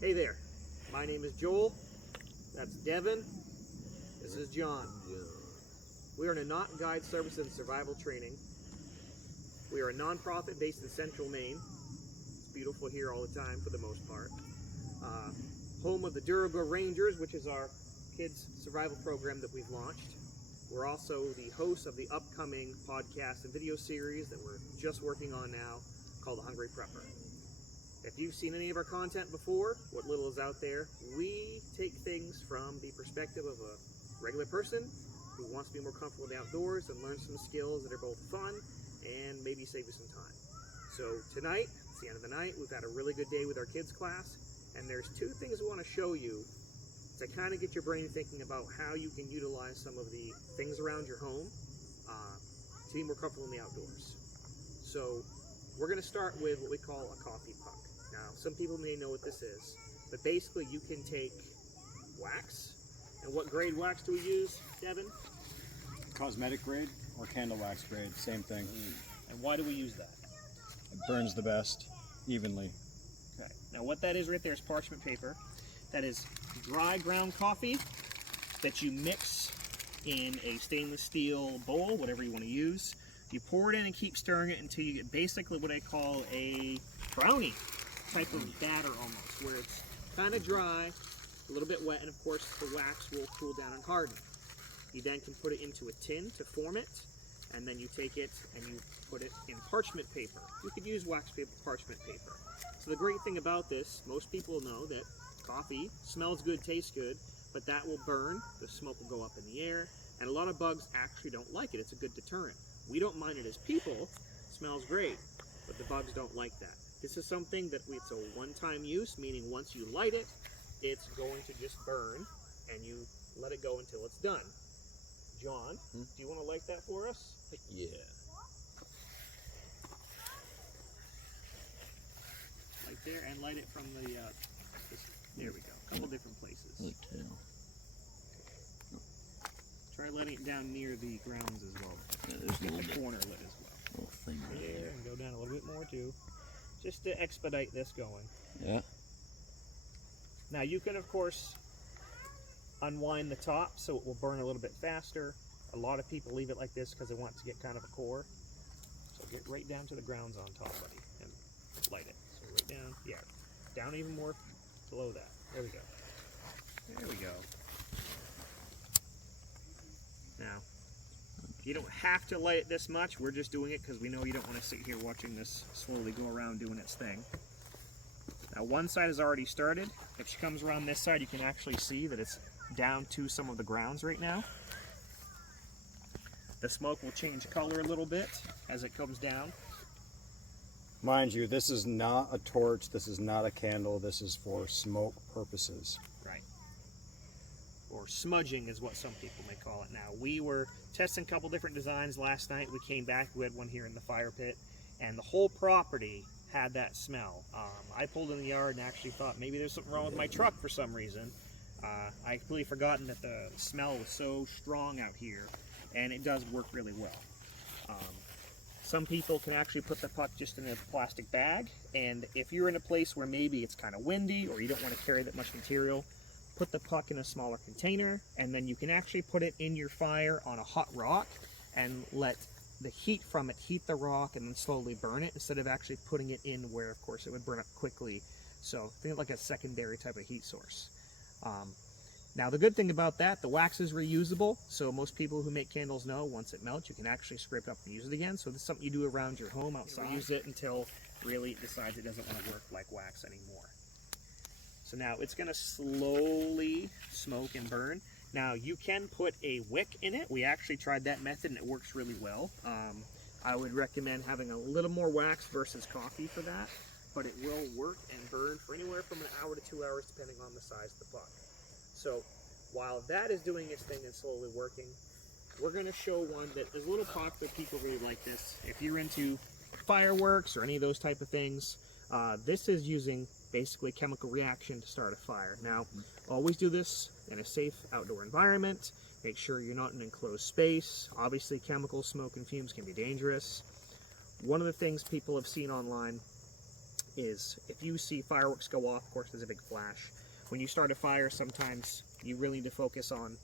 Hey there, my name is Joel, that's Devin, this is John. We are Nanoqguides Service and Survival Training. We are a non-profit based in central Maine. It's beautiful here all the time for the most part. Home of the Duraga Rangers, which is our kids survival program that we've launched. We're also the hosts of the upcoming podcast and video series that we're just working on now called The Hungry Prepper. If you've seen any of our content before, what little is out there, we take things from the perspective of a regular person who wants to be more comfortable in the outdoors and learn some skills that are both fun and maybe save you some time. So tonight, it's the end of the night, we've had a really good day with our kids class, and there's two things we want to show you to kind of get your brain thinking about how you can utilize some of the things around your home to be more comfortable in the outdoors. So we're going to start with what we call a coffee puck. Now, some people may know what this is, but basically you can take wax, and what grade wax do we use, Devin? Cosmetic grade or candle wax grade, same thing. And why do we use that? It burns the best, evenly. Okay, now what that is right there is parchment paper. That is dry ground coffee that you mix in a stainless steel bowl, whatever you want to use. You pour it in and keep stirring it until you get basically what I call a brownie type of batter almost, where it's kind of dry, a little bit wet, and of course the wax will cool down and harden. You then can put it into a tin to form it, and then you take it and you put it in parchment paper. You could use wax paper, parchment paper. So the great thing about this, most people know that coffee smells good, tastes good, but that will burn, the smoke will go up in the air, and a lot of bugs actually don't like it. It's a good deterrent. We don't mind it as people, it smells great, but the bugs don't like that. This is something that it's a one-time use, meaning once you light it, it's going to just burn, and you let it go until it's done. John, do you want to light that for us? Yeah. Right there, and light it from the, there we go, a couple different places. Try letting it down near the grounds as well. Yeah, there's Get no the corner lit as well. little thing right There, there. and go down a little bit more too, just to expedite this going. Yeah. Now you can of course unwind the top so it will burn a little bit faster. A lot of people leave it like this because they want to get kind of a core. So get right down to the grounds on top, buddy, and light it. So right down, yeah, down even more below that. There we go. There we go. Now, you don't have to light it this much. We're just doing it because we know you don't want to sit here watching this slowly go around doing its thing. Now, one side is already started. If she comes around this side, you can actually see that it's down to some of the grounds right now. The smoke will change color a little bit as it comes down. Mind you, this is not a torch, this is not a candle, this is for smoke purposes. Right. Or smudging is what some people may call it now. We were testing a couple different designs last night. We came back, we had one here in the fire pit, and the whole property had that smell. I pulled in the yard and actually thought maybe there's something wrong with my truck for some reason. I completely forgotten that the smell was so strong out here, and it does work really well. Some people can actually put the puck just in a plastic bag, and if you're in a place where maybe it's kind of windy or you don't want to carry that much material, put the puck in a smaller container, and then you can actually put it in your fire on a hot rock and let the heat from it heat the rock and then slowly burn it instead of actually putting it in where, of course, it would burn up quickly. So think of like a secondary type of heat source. Now the good thing about that, the wax is reusable, so most people who make candles know once it melts you can actually scrape it up and use it again. So this is something you do around your home outside. Use it until really it decides it doesn't want to work like wax anymore. So now it's going to slowly smoke and burn. Now you can put a wick in it. We actually tried that method and it works really well. I would recommend having a little more wax versus coffee for that, but it will work and burn for anywhere from an hour to 2 hours depending on the size of the puck. So while that is doing its thing and slowly working, we're going to show one that is a little popular. People really like this. If you're into fireworks or any of those type of things, this is using basically chemical reaction to start a fire. Now, always do this in a safe outdoor environment. Make sure you're not in an enclosed space. Obviously, chemical smoke and fumes can be dangerous. One of the things people have seen online is if you see fireworks go off, of course there's a big flash. When you start a fire, sometimes you really need to focus on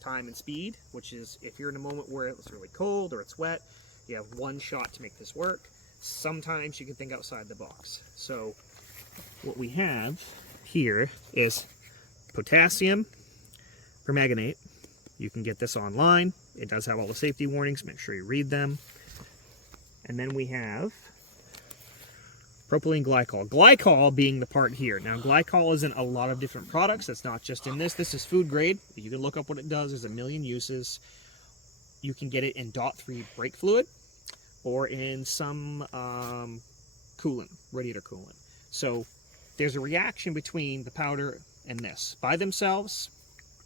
time and speed, which is if you're in a moment where it's really cold or it's wet, you have one shot to make this work. Sometimes you can think outside the box. So what we have here is potassium permanganate. You can get this online. It does have all the safety warnings. Make sure you read them. And then we have propylene glycol. Glycol being the part here. Now, glycol is in a lot of different products. It's not just in this. This is food grade. You can look up what it does. There's a million uses. You can get it in DOT3 brake fluid or in some coolant, radiator coolant. So there's a reaction between the powder and this. By themselves,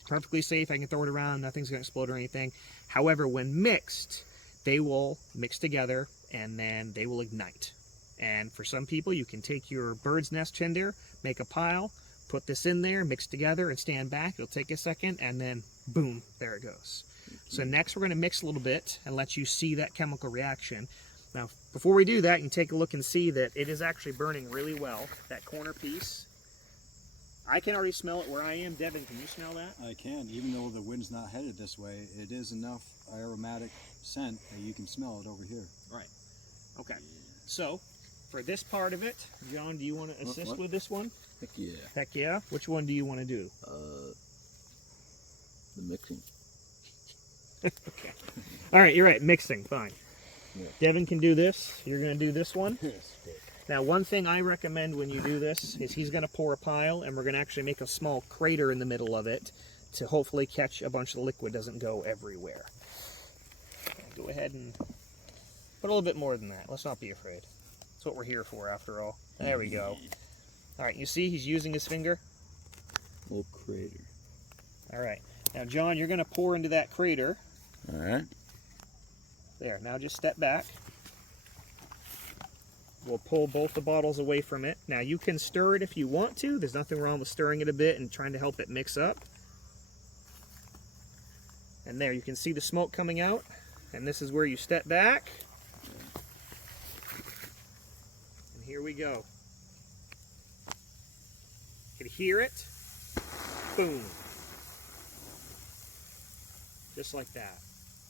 perfectly safe. I can throw it around. Nothing's going to explode or anything. However, when mixed, they will mix together and then they will ignite. And for some people, you can take your bird's nest tinder, make a pile, put this in there, mix together, and stand back. It'll take a second, and then boom, there it goes. So next we're going to mix a little bit and let you see that chemical reaction. Now, before we do that, you can take a look and see that it is actually burning really well. That corner piece, I can already smell it where I am. Devin, can you smell that? I can, even though the wind's not headed this way, it is enough aromatic scent that you can smell it over here. Right. Okay. So, for this part of it, John, do you want to assist with this one? Heck yeah. Heck yeah. Which one do you want to do? The mixing. Okay. All right, you're right. Mixing, fine. Yeah. Devin can do this. You're going to do this one. Now, one thing I recommend when you do this is he's going to pour a pile, and we're going to actually make a small crater in the middle of it to hopefully catch a bunch of liquid. Doesn't go everywhere. Okay, go ahead and put a little bit more than that. Let's not be afraid. That's what we're here for, after all. There we go. All right, you see he's using his finger? Little crater. All right. Now, John, you're going to pour into that crater. All right. There, now just step back. We'll pull both the bottles away from it. Now, you can stir it if you want to. There's nothing wrong with stirring it a bit and trying to help it mix up. And there, you can see the smoke coming out. And this is where you step back. And here we go. You can hear it. Boom. Just like that.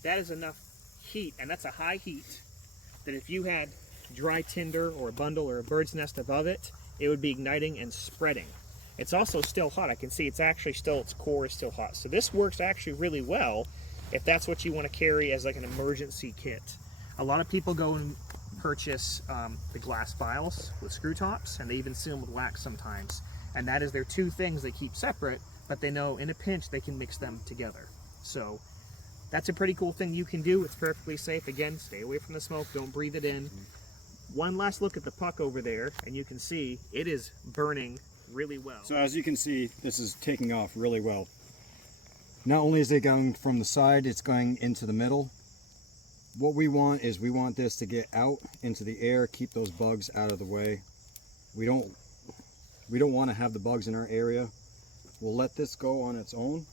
That is enough heat, and that's a high heat, that if you had dry tinder or a bundle or a bird's nest above it, it would be igniting and spreading. It's also still hot. I can see it's actually still, its core is still hot. So this works actually really well if that's what you want to carry as like an emergency kit. A lot of people go and purchase the glass vials with screw tops, and they even seal them with wax sometimes. And that is their two things they keep separate, but they know in a pinch they can mix them together. So that's a pretty cool thing you can do. It's perfectly safe. Again, stay away from the smoke. Don't breathe it in. One last look at the puck over there, and you can see it is burning really well. So as you can see, this is taking off really well. Not only is it going from the side, it's going into the middle. What we want is we want this to get out into the air, keep those bugs out of the way. We don't want to have the bugs in our area. We'll let this go on its own.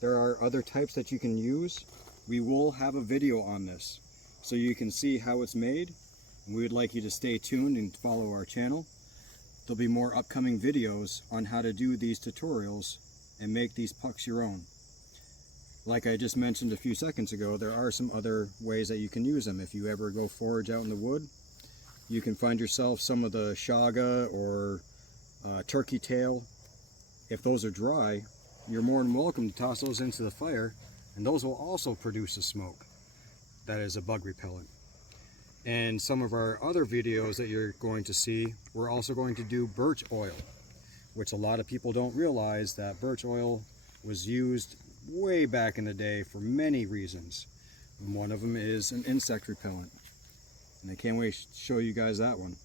There are other types that you can use. We will have a video on this so you can see how it's made. And we would like you to stay tuned and follow our channel. There'll be more upcoming videos on how to do these tutorials and make these pucks your own. Like I just mentioned a few seconds ago, there are some other ways that you can use them. If you ever go forage out in the wood, you can find yourself some of the shaga or turkey tail. If those are dry, you're more than welcome to toss those into the fire, and those will also produce a smoke that is a bug repellent. And some of our other videos that you're going to see, we're also going to do birch oil, which a lot of people don't realize that birch oil was used way back in the day for many reasons. And one of them is an insect repellent. And I can't wait to show you guys that one.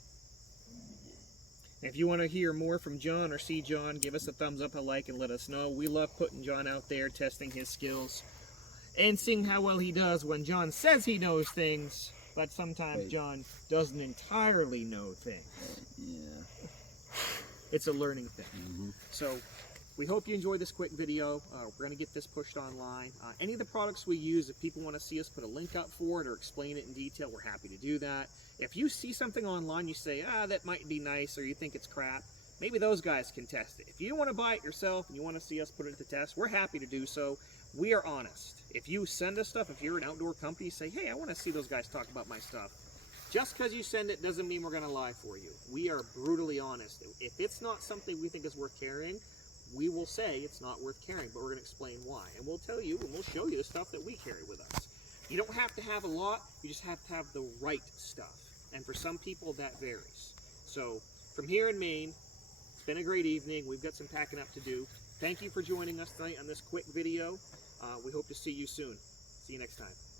If you want to hear more from John or see John, give us a thumbs up, a like, and let us know. We love putting John out there, testing his skills, and seeing how well he does when John says he knows things, but sometimes John doesn't entirely know things. Yeah. It's a learning thing. So we hope you enjoyed this quick video. We're going to get this pushed online. Any of the products we use, if people want to see us put a link up for it or explain it in detail, we're happy to do that. If you see something online, you say, that might be nice, or you think it's crap, maybe those guys can test it. If you want to buy it yourself and you want to see us put it to test, we're happy to do so. We are honest. If you send us stuff, if you're an outdoor company, say, hey, I want to see those guys talk about my stuff. Just because you send it doesn't mean we're going to lie for you. We are brutally honest. If it's not something we think is worth carrying, we will say it's not worth carrying, but we're going to explain why. And we'll tell you, and we'll show you the stuff that we carry with us. You don't have to have a lot, you just have to have the right stuff. And for some people, that varies. So, from here in Maine, it's been a great evening. We've got some packing up to do. Thank you for joining us tonight on this quick video. We hope to see you soon. See you next time.